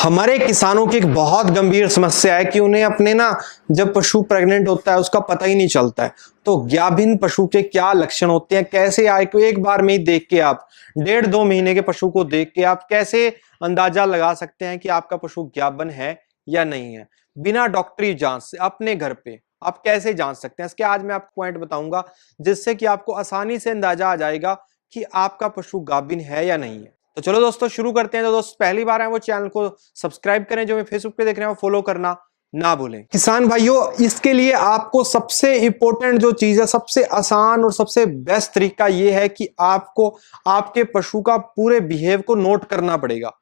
हमारे किसानों की एक बहुत गंभीर समस्या है कि उन्हें अपने ना जब पशु प्रेग्नेंट होता है उसका पता ही नहीं चलता है। तो गाभिन पशु के क्या लक्षण होते हैं, कैसे आए को एक बार में ही देख के आप 1.5-2 महीने के पशु को देख के आप कैसे अंदाजा लगा सकते हैं कि आपका पशु गाभिन है या नहीं है, बिना डॉक्टरी जांच से अपने घर पे आप कैसे जांच सकते हैं। इसके आज मैं आपको पॉइंट बताऊंगा जिससे कि आपको आसानी से अंदाजा आ जाएगा कि आपका पशु गाभिन है या नहीं है। तो चलो दोस्तों शुरू करते हैं। तो दोस्त पहली बार है वो चैनल को सब्सक्राइब करें, जो मैं फेसबुक पे देख रहे हैं वो फॉलो करना ना भूलें। किसान भाइयों, इसके लिए आपको सबसे इंपॉर्टेंट जो चीज है, सबसे आसान और सबसे बेस्ट तरीका ये है कि आपको आपके पशु का पूरे बिहेव को नोट करना पड़ेगा।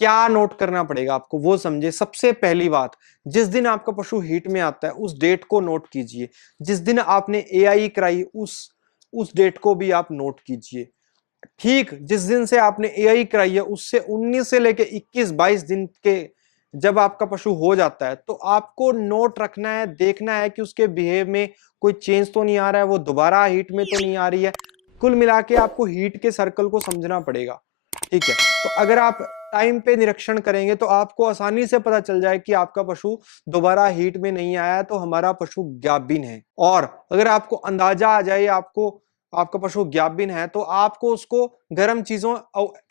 क्या नोट करना पड़ेगा आपको वो समझे। सबसे पहली बात, जिस दिन आपका पशु हीट में आता है उस डेट को नोट कीजिए। जिस दिन आपने एआई कराई उस डेट को भी आप नोट कीजिए। ठीक जिस दिन से आपने एआई कराई है उससे 19 से लेके 21-22 दिन के जब आपका पशु हो जाता है तो आपको नोट रखना है, देखना है कि उसके बिहेव में कोई चेंज तो नहीं आ रहा है, वो दोबारा हीट में तो नहीं आ रही है। कुल मिला के आपको हीट के सर्कल को समझना पड़ेगा। ठीक है, तो अगर आप टाइम पे निरीक्षण करेंगे तो आपको आसानी से पता चल जाए कि आपका पशु दोबारा हीट में नहीं आया तो हमारा पशु गाभिन है। और अगर आपको अंदाजा आ जाए आपको आपका पशु गाभिन है तो आपको उसको गर्म चीजों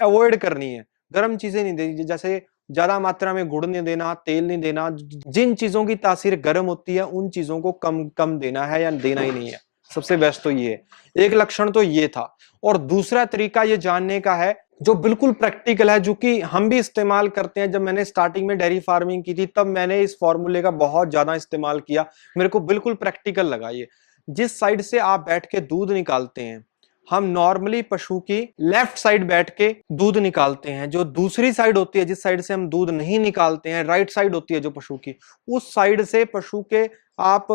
अवॉइड करनी है। गर्म चीजें नहीं देनी, जैसे ज्यादा मात्रा में गुड़ नहीं देना, तेल नहीं देना। जिन चीजों की तासीर गर्म होती है उन चीजों को कम कम देना है या देना ही नहीं है। सबसे बेस्ट तो ये है। एक लक्षण तो ये था। और दूसरा तरीका ये जानने का है जो बिल्कुल प्रैक्टिकल है, जो कि हम भी इस्तेमाल करते हैं। जब मैंने स्टार्टिंग में डेयरी फार्मिंग की थी तब मैंने इस फॉर्मूले का बहुत ज्यादा इस्तेमाल किया। मेरे को बिल्कुल प्रैक्टिकल लगा ये। जिस साइड से आप बैठ के दूध निकालते हैं, हम नॉर्मली पशु की लेफ्ट साइड बैठ के दूध निकालते हैं। जो दूसरी साइड होती है, जिस साइड से हम दूध नहीं निकालते हैं, राइट साइड होती है जो पशु की, उस साइड से पशु के आप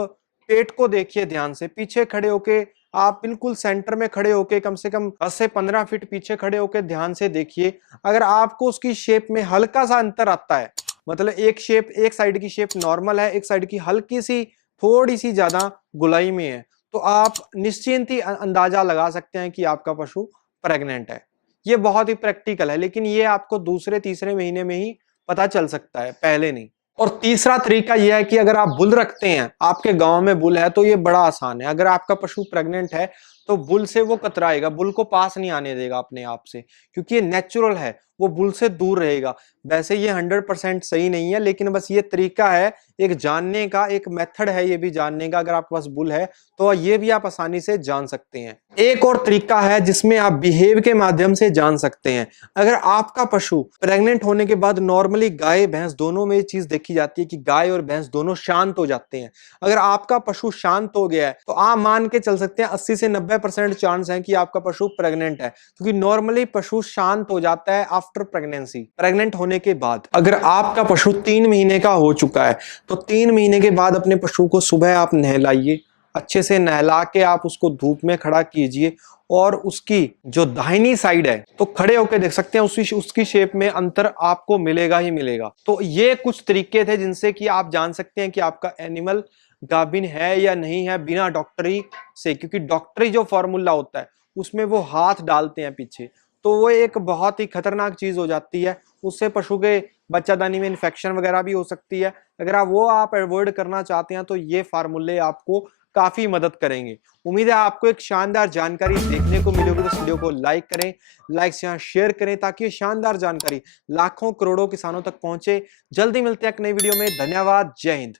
पेट को देखिए ध्यान से। पीछे खड़े होके आप बिल्कुल सेंटर में खड़े होके कम से कम 10 से 15 फीट पीछे खड़े होके ध्यान से देखिए। अगर आपको उसकी शेप में हल्का सा अंतर आता है, मतलब एक साइड की शेप नॉर्मल है, एक साइड की हल्की सी थोड़ी सी ज्यादा गुलाई में है, तो आप निश्चिंत ही अंदाजा लगा सकते हैं कि आपका पशु प्रेग्नेंट है। ये बहुत ही प्रैक्टिकल है, लेकिन ये आपको दूसरे तीसरे महीने में ही पता चल सकता है, पहले नहीं। और तीसरा तरीका यह है कि अगर आप बुल रखते हैं, आपके गांव में बुल है, तो ये बड़ा आसान है। अगर आपका पशु प्रेग्नेंट है तो बुल से वो कतराएगा, बुल को पास नहीं आने देगा अपने आप से, क्योंकि ये नेचुरल है, वो बुल से दूर रहेगा। वैसे ये 100% सही नहीं है, लेकिन बस ये तरीका है एक जानने का, एक मेथड है ये भी जानने का। अगर आपके पास बुल है तो ये भी आप आसानी से जान सकते हैं। एक और तरीका है जिसमें आप बिहेव के माध्यम से जान सकते हैं। अगर आपका पशु प्रेग्नेंट होने के बाद, नॉर्मली गाय भैंस दोनों में ये चीज देखी जाती है कि गाय और भैंस दोनों शांत हो जाते हैं। अगर आपका पशु शांत हो गया है तो आप मान के चल सकते हैं 80 से 90% चांस है कि आपका पशु प्रेग्नेंट है, क्योंकि नॉर्मली पशु शांत हो जाता है आफ्टर प्रेगनेंसी, प्रेग्नेंट होने के बाद। अगर आपका पशु 3 महीने का हो चुका है तो 3 महीने के बाद अपने पशु को सुबह आप नहलाइए, अच्छे से नहला के आप उसको धूप में खड़ा कीजिए, और उसकी जो दाहिनी साइड है तो खड़े होकर देख सकते हैं उसकी शेप में अंतर आपको मिलेगा ही मिलेगा। तो ये कुछ तरीके थे जिनसे कि आप जान सकते हैं कि आपका एनिमल गाभिन है या नहीं है, बिना डॉक्टरी से। क्योंकि डॉक्टरी जो फॉर्मूला होता है उसमें वो हाथ डालते हैं पीछे, तो वो एक बहुत ही खतरनाक चीज हो जाती है। उससे पशु के बच्चादानी में इन्फेक्शन वगैरह भी हो सकती है। अगर आप अवॉइड करना चाहते हैं तो ये फार्मूले आपको काफी मदद करेंगे। उम्मीद है आपको एक शानदार जानकारी देखने को मिली होगी। तो इस वीडियो को लाइक करें, लाइक से शेयर करें, ताकि ये शानदार जानकारी लाखों करोड़ों किसानों तक पहुंचे। जल्दी मिलते हैं एक नई वीडियो में। धन्यवाद। जय हिंद।